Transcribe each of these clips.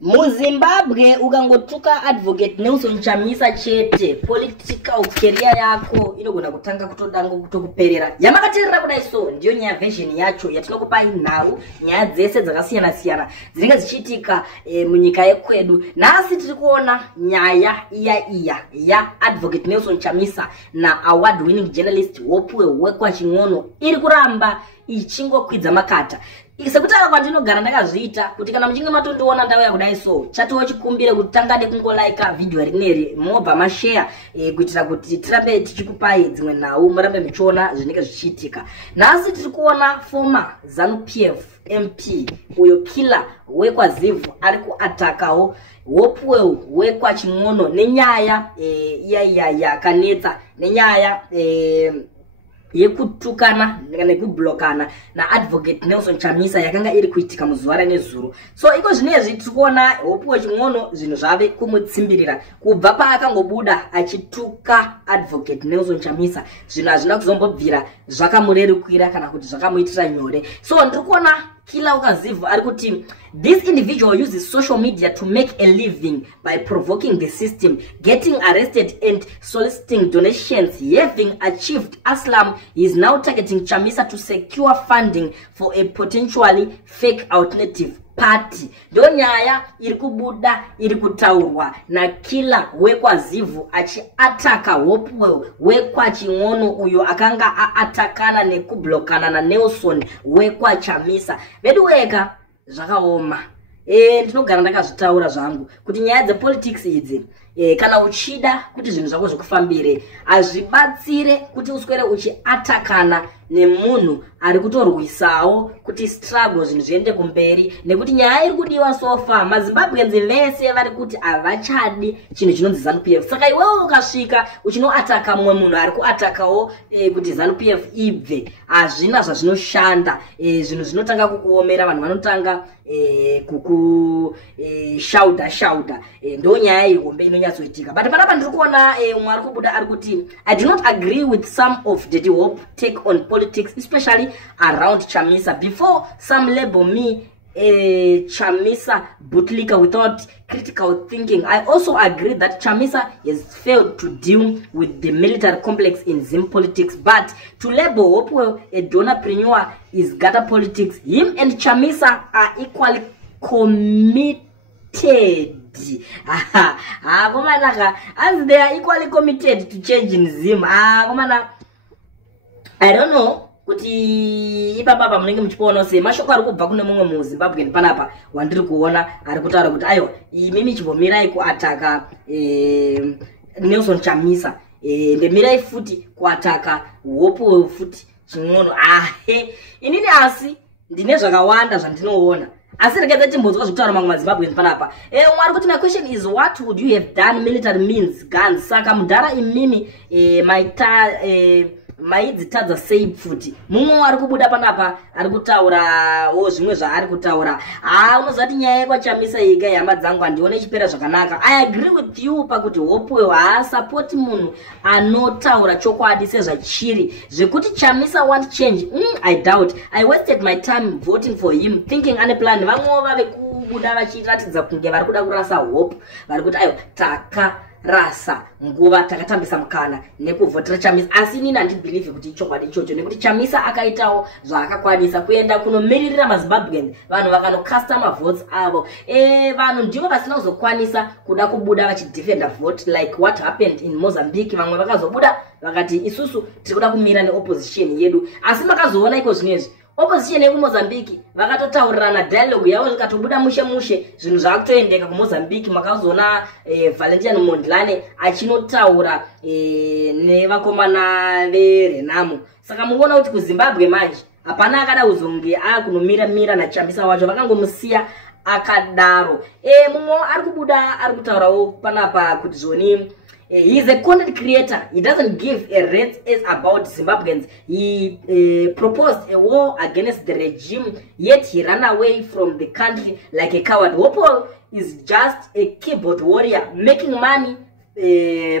Muzimbabwe ukangotuka Advocate Nelson Chamisa chete, political career yako inogona kutanga kutodango kutokuperera. Yamakatirira kudai so ndiyo nyaya version yacho yatinokupai nhau, nyaya dzese dzakasiyana siyana dzinenge dzichiitika munyika yekwedu. Nasi tiri kuona nyaya ya Advocate Nelson Chamisa na award winning journalist Hope Wekwa Chingono iri kuramba ichingokwidza makata. Sekutaka kwandinogara ndakazviita kuti kana muchinge matondiona ndau yakudai so chatiwo chikumbire kuti tangade kungolaika video rineri mobva mashare kuitira kuti tirambe tichikupai dzimwe nhau murambe muchiona zvinenge zvichiitika. Nhasi tiri kuona former ZANU-PF MP uyo killer weKwaZivu ari kuatakawo Hope Wekwa Chingono nenyaya yakanetsa nenyaya yekutukana nekublokana na Advocate Nelson Chamisa yakanga iri kuitika muzuva nezuro. So iko zvinezvi tikuona Hope Chingono zvinhu zvave kumutsimbirira kubva paakangobuda achituka Advocate Nelson Chamisa. Zvinhu hazvina kuzombobvira zvakamurerukira kana kuti zvakamuitira nyore. So ndiri kuona kila ukazivu ari kuti this individual uses social media to make a living by provoking the system, getting arrested and soliciting donations. Having achieved Aslam, he is now targeting Chamisa to secure funding for a potentially fake alternative party. Ndo nyaya iri kubuda iri kutaurwa na kila weKwaZivu achiataka Hope Wekwa Chingono uyo akanga aatakana nekublokana na Nelson Wekwa Chamisa. Vedu weka zvakaoma. Ndinogara ndakazvitaura zvangu kuti nyaya dzepolitics idzi kana uchida kuti zvinhu zvako zvikufambire azvibatsire kuti uswere uchiatakana nemunhu ari kutorwisawo kuti struggle zvinhu zviende kumberi, nekuti nyaya iri kudiwa sofa maZimbabweans vese vari kuti avachadi chinhu chinonzi ZANU-PF. Saka iwewe ukasvika uchinoataka mumwe munhu ari kuatakawo kuti ZANU-PF ibve, hazvina zvazvinoshanda. Zvinhu zvinotanga kukuomera, vanhu vanotanga shauda. Ndo nyaya ihombe inonyatsoitika. But panapa ndiri kuona umwe ari kubuda ari kuti I do not agree with some of Daddy Hope take on politics, especially around Chamisa. Before some label me Chamisa bootlicker without critical thinking, I also agree that Chamisa has failed to deal with the military complex in Zim politics. But to label Hope a donorpreneur is gutter politics. Him and Chamisa are equally committed. As they are equally committed to change in Zim. I don't know kuti ipapa munenge muchipoona se mashoko ari kubva kune mumwe muZimbabwe panapa wandiri kuona ari kutaura kuti aiwa imimi chibomirai kuataka Nelson Chamisa ndemirai futi kuataka Hope futi Chingono. Inini asi ndine zvakawanda zvandinoona, asi rekedza timbonzwa zvekutaura mamwe maZimbabwe panapa. Mwari kuti my question is what would you have done military means guns. Saka mudhara imimi maidzitadza sei futi mumwe ari kubuda panapa ari kutaurawo zvimwe zvaari kutaura. Unoziva kuti nyaya yeKwaChamisa ika hama dzangu handione ichipera zvakanaka. I agree with you pakuti Hope haasapoti munhu anotaura chokwadi sezvachiri. Zvekuti Chamisa want change, I doubt. I wasted my time voting for him thinking ane plan. Vamwe vave kubuda vachiratidza kunge vari kuda kurasa Hope, vari kuti aiwa takarasa nguva takatambisa mukana nekuvhotera Chamisa. Asi inini handibhilieve kuti ichokwadi ichocho, nekuti Chamisa akaitawo zvaakakwanisa kuenda kunomiririra maZimbabweans, vanhu vakanokasta mavotes avo. Vanhu ndivo vasina kuzokwanisa kuda kubuda vachidefenda vote like what happened in Mozambique. Vamwe vakazobuda vakati isusu tiri kuda kumira neopposition yedu, asi makazoona iko zvinezvi opposition yekuMozambique vakatotaurirana dialogue yavo zvikatobuda mushe zvinhu zvakutoendeka kuMozambique. Makazoona Valentine Mondlane achinotaura nevakomana veRenamo. Saka muona kuti kuZimbabwe manje hapana akada kuzonge akunomira naChamisa wacho, vakangomusiya akadaro. Mumwe ari kubuda ari kutaurawo panapa kuti zvoni he is a content creator. He doesn't give a rat's ass about Zimbabweans. He proposed a war against the regime, yet he ran away from the country like a coward. Hope is just a keyboard warrior making money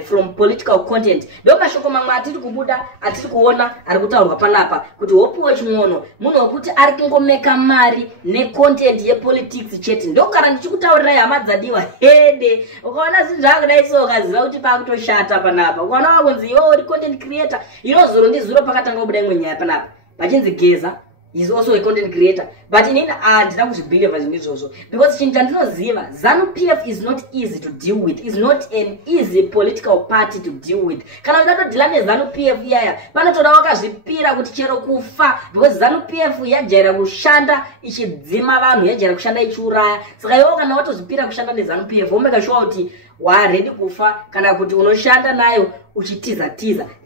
from political content. Ndo mashoko mamwe atiri kubuda atiri kuona ari kutaurwa panapa kuti Hope Chimwono munhu wekuti ari kungomeka mari necontent yepolitics chete. Ndogara ndichikutaurirai hama dzadiwa hede. Ukaona zvinhu zvakadai so ukaziva kuti pakutoshata panapa. Ukaona wakunzi iwe uri content creator, ino zuro ndizuro pakatanga kubuda imwe nyaya panapa. Pachinzi Geza is also a content creator, but inini handina kuzvibhiliva zvinhu izvozvo because chinhu chandinoziva, ZANU-PF is not easy to deal with, is not an easy political party to deal with. Kana ukatodhila neZANU-PF iyaya panotoda wakazvipira kuti chero kufa, because ZANU-PF yajaira kushanda ichidzima vanhu, yajaira kushanda ichiuraya. Saka iwewo kana watozvipira kushanda neZANU-PF womeka sure kuti waaredi kufa, kana kuti unoshanda nayo uchitiza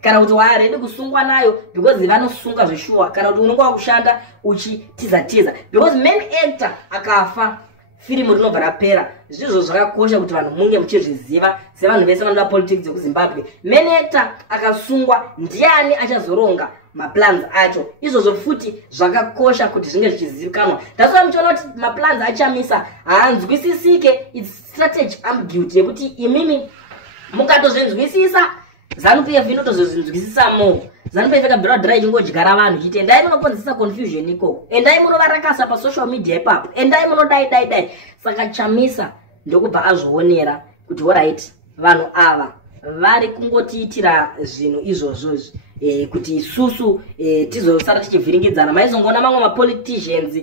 kana kuti waaredi kusungwa nayo because vanosunga zveshuwa, kana kuti unonga wakushanda uchitiza because main actor akafa firimu rinobva rapera. Zvizvo zvakakosha kuti vanhu munge muchizviziva sevanhu vese vanoda politics yekuZimbabwe. Main actor akasungwa, ndiani achazoronga maplans acho? Izvozvo futi zvakakosha kuti zvinge zvichizivikanwa. That's why muchiona kuti maplans aChamisa haanzwisisike. It's strategy ambiguity yekuti imimi mukatozvinzwisisa ZANU-PF inotozvinzwisisa mo. ZANU-PF ikabvira kudhara ichingodyara vanhu ichiti endai munokonzesa confusion ikoko, endai munovarakasa pasocial media ipapo, endai munodai. Saka Chamisa ndokubva azvionera kuti alright, vanhu ava vari kungotiitira zvinhu izvozvozvi kuti isusu tizosara tichivhiringidzana. Maizongoona mamwe mapoliticians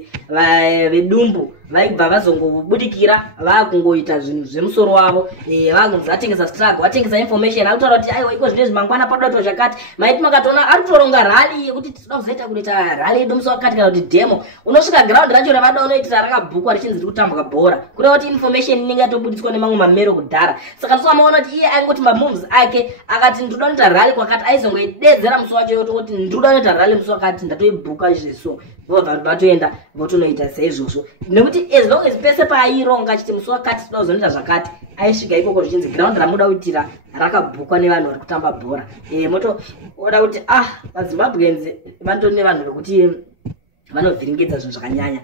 vedumbu vaibva vazongobudikira vakungoita zvinhu zvemusoro wavo, vakunzi atengesa struggle, atengesa information, akutaura kuti aiwa iko zvinezvi mangwana padoto zvakati. Maiti makatoona ari kutoronga rally yekuti tinoda kuzoita kuita rally yedu musi wakati kana kuti demo. Unosvika ground racho ravada unoitira rakabhukwa richinzi riri kutambuka bhora, kureva kuti information inenge yatobudiswa nemamwe mamero kudhara. Saka tosamaona kuti iye aingoti mamoves ake akati ndoda kuita rally kwakati, aizongoidedzera musi wacho yototi ndoda kuita rally musi wakati, ndatoibhuka izveso. Vanhu vatoenda votonoita seizvozvo nekuti as long as pese paaironga achiti musi wakati toda kuzoita zvakati, aisvika ikoko zvichinzi ground ramuda kuitira rakabhukwa nevanhu vari kutamba bhora. Motoona kuti vaZimbabweans vandone vanhu vekuti vanovhiringidza zvinhu zvakanyanya.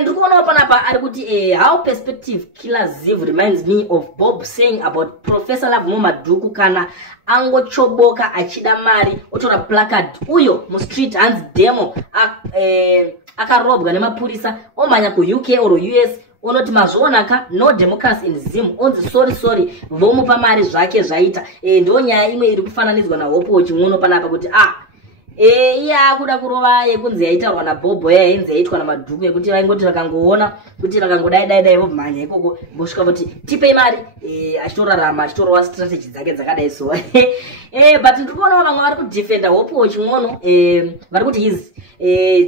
Ndiri kuonawo panapa ari kuti how perspective killer Ziv reminds me of Bob saying about Professor Love Maduku kana angochoboka achida mari otora placard uyo mustreet hands demo akarobwa nemapurisa omhanya kuUK or US onoti mazvoonaka no democracy in Zim, onzi sorry vomupa mari zvake zvaita. Ndo nyaya imwe iri kufananidzwa naHope Chimwono panapa kuti iye akuda kurova yekunzi yaitaurwa naBobo yainzi yaitwa naMaduku yekuti vaingoti vakangoona kuti vakangodai vomhanya ikoko vosvika voti tipei mari, achitorarama achitorova strategy dzake dzakadai so. But ndiri kuonawo vamwe vari kudefenda Hope Chimwono, vari kuti his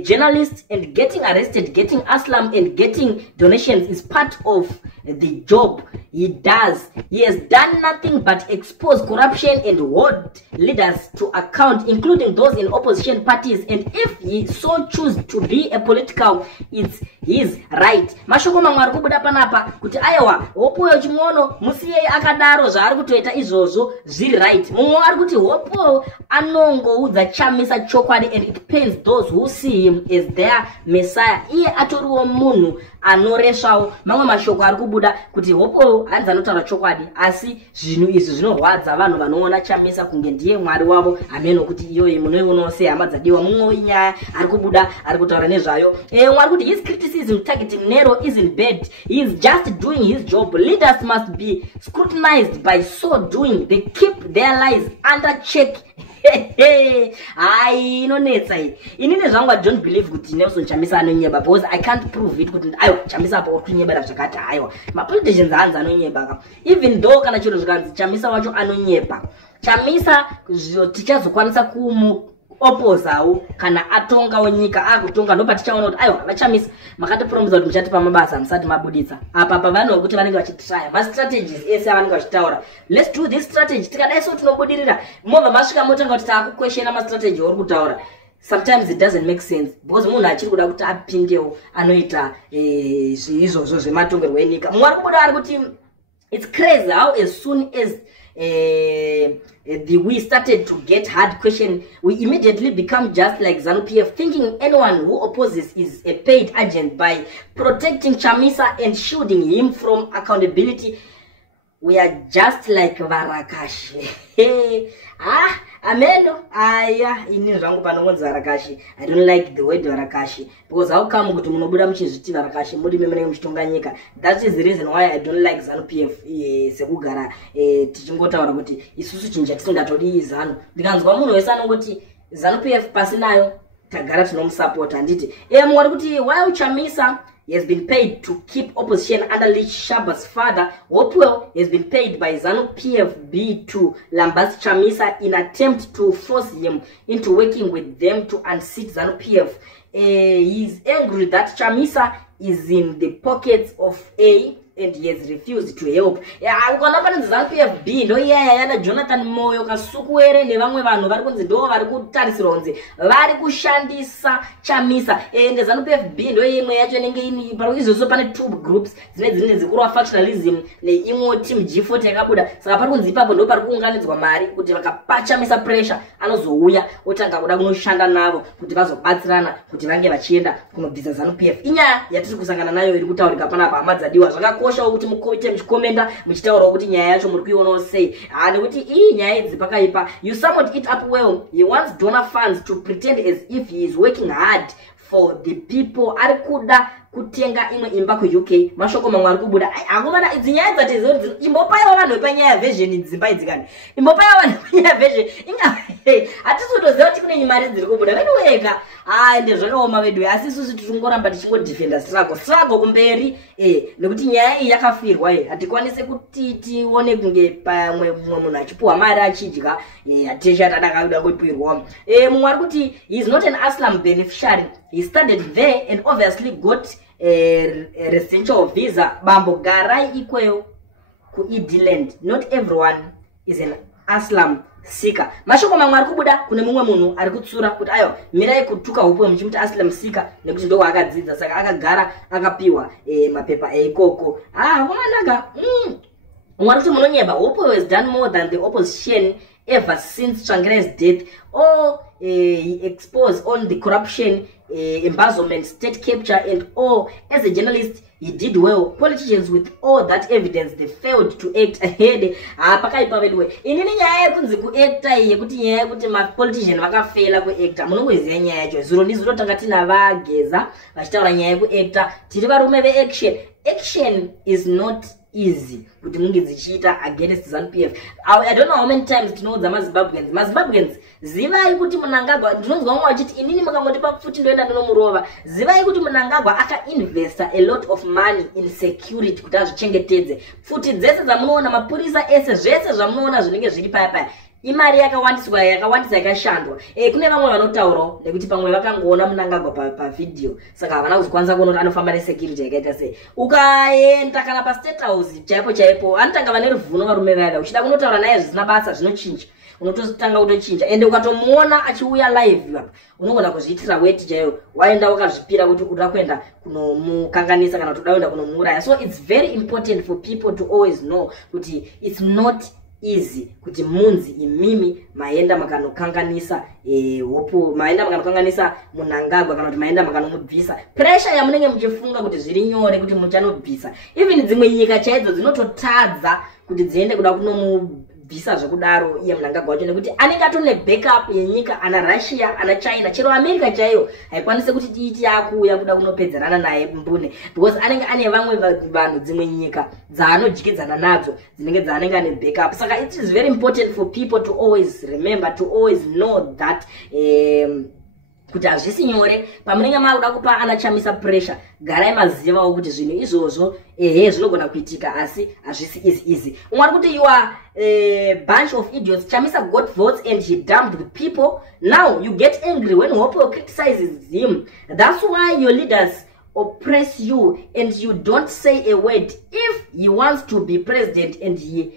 journalist and getting arrested, getting asylum and getting donations is part of the job he does. He has done nothing but expose corruption and hold leaders to account, including those in opposition parties, and if he so choose to be a political, it's his right. Mashoko mamwe ari kubuda panapa kuti aiwa Hope Chimwono musiyei akadaro zvaari kutoita izvozvo zviri right. Mumwe ari kuti Hope anongoudza Chamisa chokwadi and it pains those who see him as their messiah. Iye atoriwo munhu anoresvawo. Mamwe mashoko ari kubuda kuti Hope hanzi anotaura chokwadi, asi zvinhu izvi zvinorwadza vanhu vanoona Chamisa kunge ndiye mwari wavo. Ameno kuti iyoyi munoionawo sehama dzadiwa. Mumwe inyaya ari kubuda ari kutaura nezvayo. Mwari kuti his criticism targeting Nero isn't bad, he is just doing his job. Leaders must be scrutinized, by so doing they keep their lies under check. Inonetsa iyi. Inini zvangu I don't believe kuti Nelson Chamisa anonyeba, because I can't prove it kuti aiwa Chamisa apa kunyebera zvakati aiwa. Mapoliticians hanzi anonyeba. Even though kana chiro zvikanzi Chamisa wacho anonyeba, Chamisa tichazokwanisa opozawo kana atonga nyika akutonga ndo patichaona kuti aiwa vaChamisa makati promise kuti muchatipa mabasa musati mabuditsa apa vanhu kuti vanenge vachitraya ma strategies ese vanenge vachitaura let's do this strategy tikadai so tinobudirira mova masvika motanga kuti takuquestiona ma strategy ori kutaura. Sometimes it doesn't make sense because munhu achiri kuda kuti apindewo anoita izvozvo zvematongerwo enyika. Mwari kubuda ari kuti it's crazy how as soon as we started to get hard question, we immediately become just like ZANU-PF, thinking anyone who opposes is a paid agent by protecting Chamisa and shielding him from accountability. we are just like Varakashi. Amendo, ini zvangu panongonzi Varakashi. I don't like the word Varakashi because how come kuti munobuda muchizviti Varakashi muri memene muchitonga nyika. That is the reason why I don't like ZANU-PF sekugara tichingotaura kuti isusu chinja tisingatodi ZANU. Ndikanzwa munhu wese anongoti ZANU-PF pasinayo tagara tinomusapota nditi mwari kuti while Chamisa has been paid to keep opposition under Lee Shaba's father, Hopewell has been paid by ZANU-PF to lambast Chamisa in attempt to force him into working with them to unseat ZANU-PF. He is angry that Chamisa is in the pockets of A and he has refused to help. Ukaona pane ZANU-PF ndo yana Jonathan Moyo Kasukuere nevamwe vanhu vari kunzi ndo vari kutarisirwa kunzi vari kushandisa Chamisa. And ZANU-PF ndo imwe yacho inenge ini izvozvo pane two groups dzine zikurwa factionalism neimwe team G40 yakabuda. Saka pari kunzi ipapo ndo pari kuunganidzwa mari kuti vakapa Chamisa pressure anozouya otanga kuda kunoshanda navo kuti vazobatsirana kuti vange vachienda kunobvisa ZANU-PF. Inyaya yatiri kusangana nayo iri kutaurika panapa amadzadiwa zvakakosha kuti mukoite muchikomenda muchitaura kuti nyaya yacho muri kuiona sei nekuti iyi nyaya idzi pakaipa. You summed it up well. He wants donor funds to pretend as if he is working hard for the people. Ari kuda kutenga imwe imba ku UK mashoko mamwe ari kubuda akomana idzi nyaya dzatizoti imbopaiwa vanhu panyaya version dzimba idzi kani imbopaiwa vanhu panyaya version inga atisutoziva kuti kune mari dziri kubuda vedu wega ende zvakaoma vedu asi isusu tichingoramba tichingodefenda struggle kumberi nekuti nyaya iyi yakafirwa hatikwanise kuti tione kunge pamwe mumwe munhu achipuwa mari achidya atesha tadakaida kuipirwa mumwe ari kuti he is not an Aslam beneficiary. He studied there and obviously got a residential visa. Bambo garai ikweyo ku Edland. Not everyone is an Aslam seeker. Mashoko mamwe ari kubuda kune mumwe munhu ari kutsura kuti ayo mirai kutuka hupo muchimuti Aslam seeker nekuti ndo akadzidza saka akagara akapiwa mapepa ikoko. Kumanaka mwari kuti munonyeba Hopo has done more than the opposition ever since Tsvangirais death. He exposed on the corruption, embezzlement, state capture and all. As a journalist, he did well. Politicians with all that evidence, they failed to act ahead. Pakaipa vedwe. Inini nyaya kunzi ku act yekuti nyaya yekuti ma politician vakafela ku act. Munongoziya nyaya yacho. Zuro ndizuro tanga tina vageza vachitaura nyaya yeku act. Tiri varume ve action. Action is not easy kuti munge dzichiita against ZANU-PF. I don't know how many times tinoudza maZimbabweans zivai kuti Mnangagwa ndinonzwa umwe achiti inini mukangotipa futi ndoenda ndinomurova. Zivai kuti Mnangagwa akainvesta a lot of money in security kuti azvichengetedze. Futi dzese dzamunoona mapurisa ese zvese zvamunoona zvinenge zviri paya imari yakawandiswa yakashandwa. Kune vamwe vanotaurawo nekuti pamwe vakangoona Mnangagwa pavideo saka havana kuzokwanisa kuona kuti anofamba nesecurity yakaita sei. Ukaenda kana pastate house chaipo anotanga vane ruvuno varume vaya uchida kunotaura naye zvisina basa zvinochinja unototanga kutochinja ende ukatomuona achiuya live apa unogona kuzviitira weti chaiyo waenda wakazvipira kuti kuda kuenda kunomukanganisa kana kuti udaenda kunomuuraya. So it's very important for people to always know kuti it's not easy kuti munzi imimi maenda makanokanganisa Hopo maenda makanokanganisa Mnangagwa kana kuti maenda makanomubvisa. Pressure yamunenge muchifunga kuti zviri nyore kuti muchanobvisa. Even dzimwe nyika chaidzo dzinototadza kuti dziende kuda kunomubvisa zvekudaro iye Mnangagwa wacho nekuti anenge atone backup yenyika ana Russia ana China chero America chaiyo haikwanise kuti tiiti akuuya kuda kunopedzerana naye mbune because anenge ane vamwe vanhu dzimwe nyika dzaanodyidzana nadzo dzinenge dzaanenge ane backup. Saka it is very important for people to always remember to always know that kuti hazvisi nyore pamunenge makuda kupa ana Chamisa pressure garai mazivawo kuti zvinhu izvozvo zvinogona kuitika asi hazvisi easy. Umwe ari kuti you are a bunch of idiots. Chamisa got votes and he dumped the people. Now you get angry when Hopo criticizes him. That's why your leaders oppress you and you don't say a word. If he wants to be president and he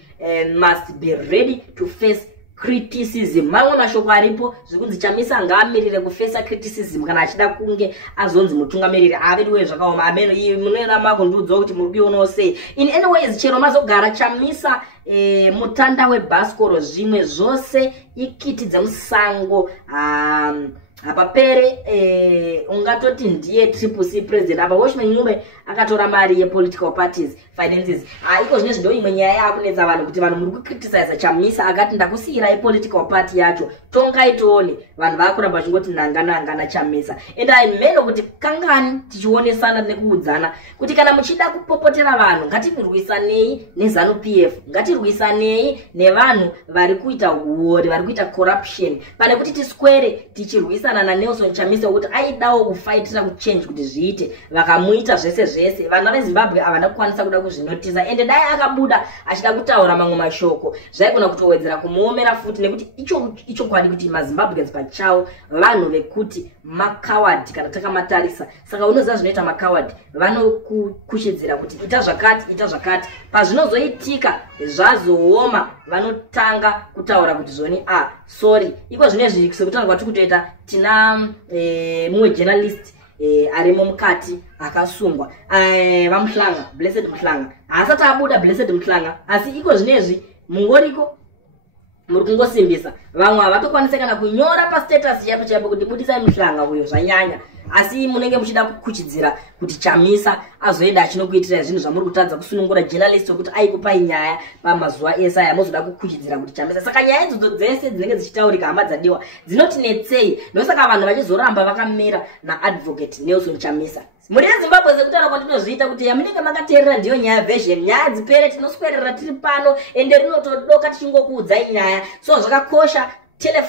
must be ready to face criticism. Mamwe mashoko aripo zvikunzi Chamisa ngaamirire kufesa criticism kana achida kunge azonzi mutungamiriri aveduwe zvakaoma ameno munera makundudzo kuti muri kuona sei. In any ways chero mazogara Chamisa mutanda weBhaskoro zvimwe zvose ikiti dzemusango hapapere ungatoti ndiye triple C president apa Watchman Nyume akatora mari yepolitical parties finances. Iko zvinezvi ndo imwe nyaya yakunetsa vanhu kuti vanhu muri kucriticize Chamisa akati ndakusiyira political party yacho tongaitone vanhu vakuramba chingoti nangana Chamisa. And I meno kuti kangani tichionesana nekuudzana kuti kana muchida kupopotera vanhu ngatirwisanei neZANU PF, ngatirwisanei nevanhu vari kuita war, vari kuita corruption, pane kuti tiswere tichirwisana naNelson Chamisa kuti aidawo kufaitira kuchange kuti zviite vakamuita zvese vana veZimbabwe havana kukwanisa kuda kuzvinotisa. And dai akabuda achida kutaura mamwe mashoko zvaigona kutowedzera kumuomera futi nekuti icho kwadi kuti maZimbabweans pachawo vanhu vekuti makawadi kana takamatarisa. Saka unoziva zvinoita makawadi vanokushidzira kuti ita zvakati pazvinozoitika zvazooma vanotanga kutaura kuti zvoni sorry iko zvinezvi sekutanga kwati kutoita tina mumwe journalist arimo mukati akasungwa vaMhlanga Blessed Mhlanga asati abuda Blessed Mhlanga asi iko zvinezvi mungoriko muri kungosimbisa vamwe havatokwanisa kana kunyora pastatus yapo chaipo kuti budisai Mhlanga uyo zvanyanya asi munenge muchida kukuchidzira kuti Chamisa azoenda achinokuitira zvinhu zvamuri kutadza kusunungura journalist kuti aikupai nyaya pamazuva ese aya mozoda kukuchidzira kuti Chamisa. Saka nyaya idzodzo dzese dzinenge dzichitaurika hama dzadiwa dzinotinetsei ndosaka vanhu vachizoramba vakamira naadvocate Nelson Chamisa. Muri Zimbabwe sekutaura kwandinozviita kuti yamunenge makateerera ndiyo nyaya version nyaya dzipere tinoswerera tiri pano ende rinotodoka tichingokuudzai nyaya so zvakakosha tell a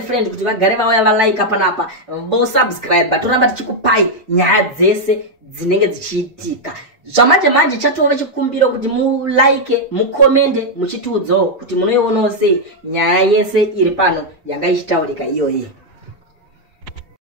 friend kuti vagare vauya valike panapa bo subscribe toramba tichikupai nyaya dzese dzinenge dzichiitika zvamanje chatova chikumbiro kuti mu like mukomende muchitiudzawo kuti munoionawo sei nyaya yese iri pano yanga ichitaurika iyoyi.